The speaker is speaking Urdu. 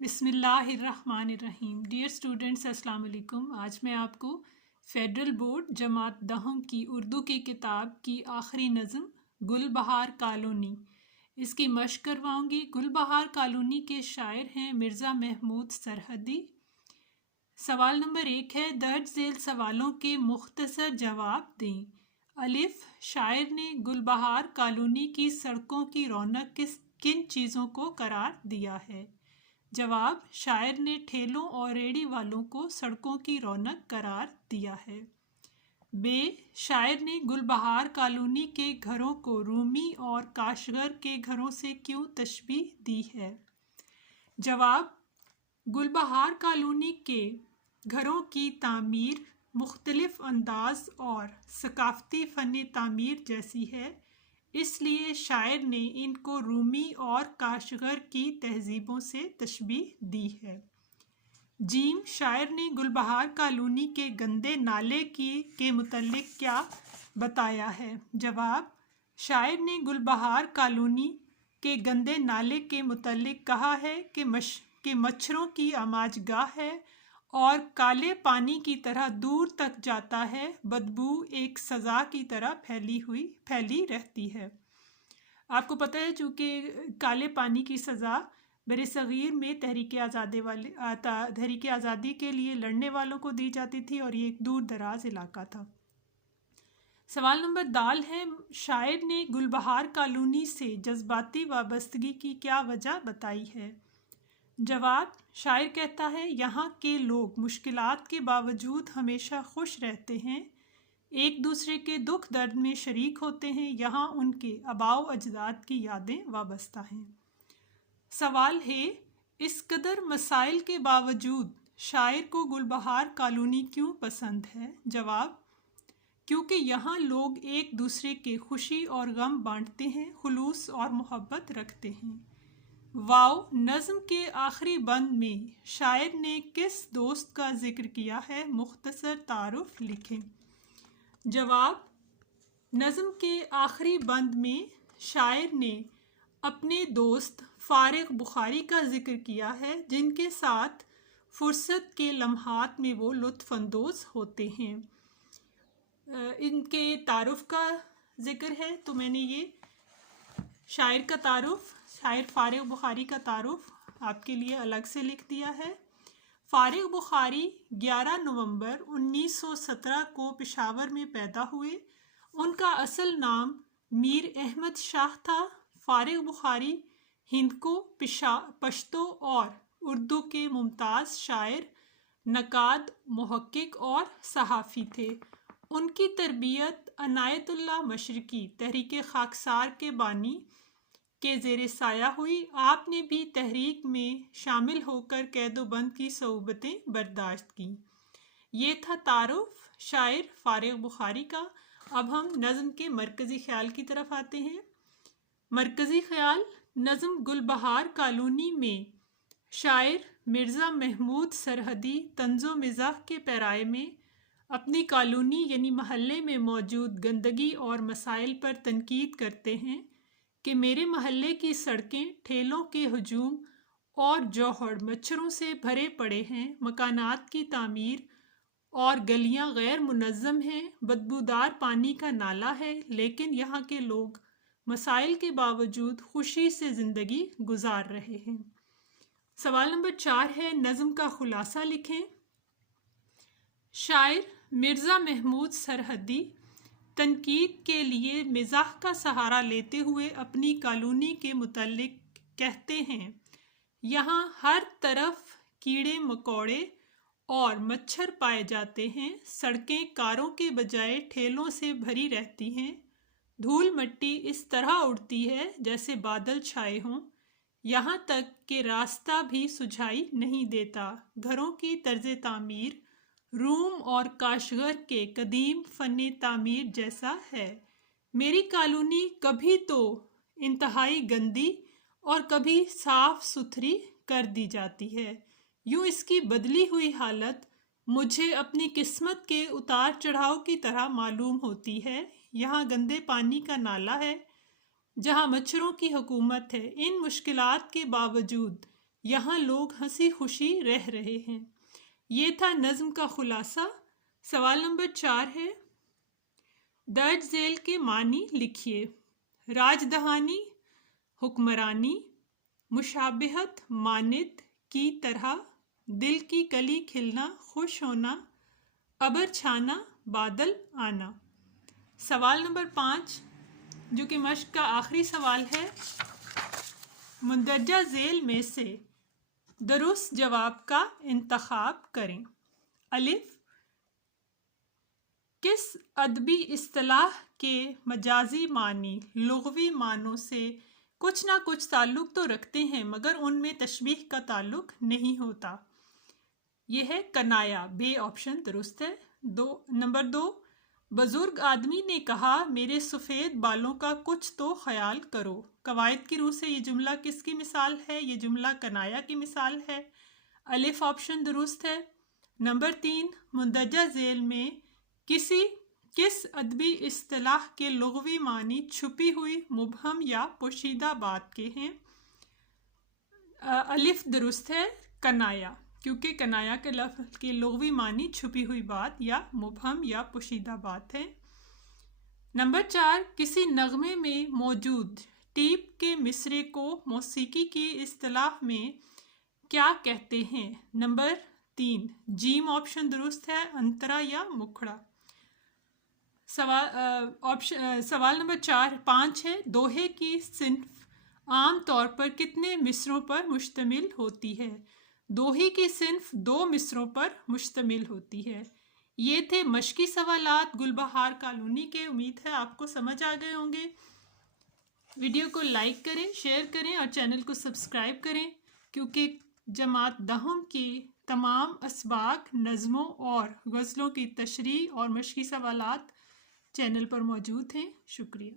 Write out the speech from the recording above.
بسم اللہ الرحمن الرحیم۔ ڈیئر اسٹوڈنٹس، السلام علیکم۔ آج میں آپ کو فیڈرل بورڈ جماعت دہم کی اردو کی کتاب کی آخری نظم گل بہار کالونی، اس کی مشق کرواؤں گی۔ گل بہار کالونی کے شاعر ہیں مرزا محمود سرحدی۔ سوال نمبر 1 ہے، درج ذیل سوالوں کے مختصر جواب دیں۔ الف، شاعر نے گل بہار کالونی کی سڑکوں کی رونق کن چیزوں کو قرار دیا ہے؟ جواب، شاعر نے ٹھیلوں اور ریڑھی والوں کو سڑکوں کی رونق قرار دیا ہے۔ ب، شاعر نے گل بہار کالونی کے گھروں کو رومی اور کاشغر کے گھروں سے کیوں تشبیہ دی ہے؟ جواب، گل بہار کالونی کے گھروں کی تعمیر مختلف انداز اور ثقافتی فن تعمیر جیسی ہے، اس لیے شاعر نے ان کو رومی اور کاشغر کی تہذیبوں سے تشبیہ دی ہے۔ جیم، شاعر نے گل بہار کالونی کے گندے نالے کے متعلق کیا بتایا ہے؟ جواب، شاعر نے گل بہار کالونی کے گندے نالے کے متعلق کہا ہے کہ مچھروں کی آماج گاہ ہے اور کالے پانی کی طرح دور تک جاتا ہے، بدبو ایک سزا کی طرح پھیلی رہتی ہے۔ آپ کو پتہ ہے چونکہ کالے پانی کی سزا بر صغیر میں تحریک آزادی کے لیے لڑنے والوں کو دی جاتی تھی اور یہ ایک دور دراز علاقہ تھا۔ سوال نمبر د ہے، شاعر نے گل بہار کالونی سے جذباتی وابستگی کی کیا وجہ بتائی ہے؟ جواب، شاعر کہتا ہے، یہاں کے لوگ مشکلات کے باوجود ہمیشہ خوش رہتے ہیں، ایک دوسرے کے دکھ درد میں شریک ہوتے ہیں، یہاں ان کے آباء و اجداد کی یادیں وابستہ ہیں۔ سوال ہے، اس قدر مسائل کے باوجود شاعر کو گل بہار کالونی کیوں پسند ہے؟ جواب، کیونکہ یہاں لوگ ایک دوسرے کے خوشی اور غم بانٹتے ہیں، خلوص اور محبت رکھتے ہیں۔ واو، نظم کے آخری بند میں شاعر نے کس دوست کا ذکر کیا ہے؟ مختصر تعارف لکھیں۔ جواب، نظم کے آخری بند میں شاعر نے اپنے دوست فارغ بخاری کا ذکر کیا ہے، جن کے ساتھ فرصت کے لمحات میں وہ لطف اندوز ہوتے ہیں۔ ان کے تعارف کا ذکر ہے تو میں نے یہ شاعر کا تعارف، شاعر فارغ بخاری کا تعارف آپ کے لیے الگ سے لکھ دیا ہے۔ فارغ بخاری 11 نومبر 1917 کو پشاور میں پیدا ہوئے۔ ان کا اصل نام میر احمد شاہ تھا۔ فارغ بخاری ہند کو پشتو اور اردو کے ممتاز شاعر، نقاد، محقق اور صحافی تھے۔ ان کی تربیت عنایت اللہ مشرقی، تحریک خاکسار کے بانی کے زیر سایہ ہوئی۔ آپ نے بھی تحریک میں شامل ہو کر قید و بند کی صعوبتیں برداشت کیں۔ یہ تھا تعارف شاعر فارغ بخاری کا۔ اب ہم نظم کے مرکزی خیال کی طرف آتے ہیں۔ مرکزی خیال، نظم گل بہار کالونی میں شاعر مرزا محمود سرحدی طنز و مزاح کے پیرائے میں اپنی کالونی یعنی محلے میں موجود گندگی اور مسائل پر تنقید کرتے ہیں کہ میرے محلے کی سڑکیں ٹھیلوں کے ہجوم اور جوہر مچھروں سے بھرے پڑے ہیں، مکانات کی تعمیر اور گلیاں غیر منظم ہیں، بدبودار پانی کا نالہ ہے، لیکن یہاں کے لوگ مسائل کے باوجود خوشی سے زندگی گزار رہے ہیں۔ سوال نمبر 4 ہے، نظم کا خلاصہ لکھیں۔ شاعر مرزا محمود سرحدی تنقید کے لیے مزاح کا سہارا لیتے ہوئے اپنی کالونی کے متعلق کہتے ہیں، یہاں ہر طرف کیڑے مکوڑے اور مچھر پائے جاتے ہیں، سڑکیں کاروں کے بجائے ٹھیلوں سے بھری رہتی ہیں، دھول مٹی اس طرح اڑتی ہے جیسے بادل چھائے ہوں، یہاں تک کہ راستہ بھی سجھائی نہیں دیتا، گھروں کی طرز تعمیر روم اور کاشغر کے قدیم فن تعمیر جیسا ہے، میری کالونی کبھی تو انتہائی گندی اور کبھی صاف ستھری کر دی جاتی ہے، یوں اس کی بدلی ہوئی حالت مجھے اپنی قسمت کے اتار چڑھاؤ کی طرح معلوم ہوتی ہے، یہاں گندے پانی کا نالہ ہے، جہاں مچھروں کی حکومت ہے، ان مشکلات کے باوجود یہاں لوگ ہنسی خوشی رہ رہے ہیں۔ یہ تھا نظم کا خلاصہ۔ سوال نمبر 4 ہے، درج ذیل کے معنی لکھیے۔ راج دہانی، حکمرانی، مشابہت، مانند، کی طرح، دل کی کلی کھلنا، خوش ہونا، ابر چھانا، بادل آنا۔ سوال نمبر 5 جو کہ مشق کا آخری سوال ہے، مندرجہ ذیل میں سے درست جواب کا انتخاب کریں۔ الف، کس ادبی اصطلاح کے مجازی معنی لغوی معنوں سے کچھ نہ کچھ تعلق تو رکھتے ہیں مگر ان میں تشبیہ کا تعلق نہیں ہوتا؟ یہ ہے کنایا، بے آپشن درست ہے۔ نمبر 2، بزرگ آدمی نے کہا میرے سفید بالوں کا کچھ تو خیال کرو۔ قواعد کی روح سے یہ جملہ کس کی مثال ہے؟ یہ جملہ کنایا کی مثال ہے۔ الف آپشن درست ہے۔ نمبر 3، مندرجہ ذیل میں کس ادبی اصطلاح کے لغوی معنی چھپی ہوئی، مبہم یا پوشیدہ بات کے ہیں؟ الف درست ہے، کنایا، کیونکہ کنایا کے لفظ کے لغوی معنی چھپی ہوئی بات یا مبہم یا پوشیدہ بات ہے۔ نمبر 4، کسی نغمے میں موجود ٹیپ کے مصرعے کو موسیقی کی اصطلاح میں کیا کہتے ہیں؟ نمبر 3، جیم آپشن درست ہے، انترا یا مکھڑا۔ سوال نمبر 5 ہے، دوہے کی صنف عام طور پر کتنے مصرعوں پر مشتمل ہوتی ہے؟ دوہے کی صنف 2 مصرعوں پر مشتمل ہوتی ہے۔ یہ تھے مشقی سوالات گلبہار کالونی کے۔ امید ہے آپ کو سمجھ آ گئے ہوں گے۔ ویڈیو کو لائک کریں، شیئر کریں اور چینل کو سبسکرائب کریں، کیونکہ جماعت دہم کی تمام اسباق، نظموں اور غزلوں کی تشریح اور مشقی سوالات چینل پر موجود ہیں۔ شکریہ۔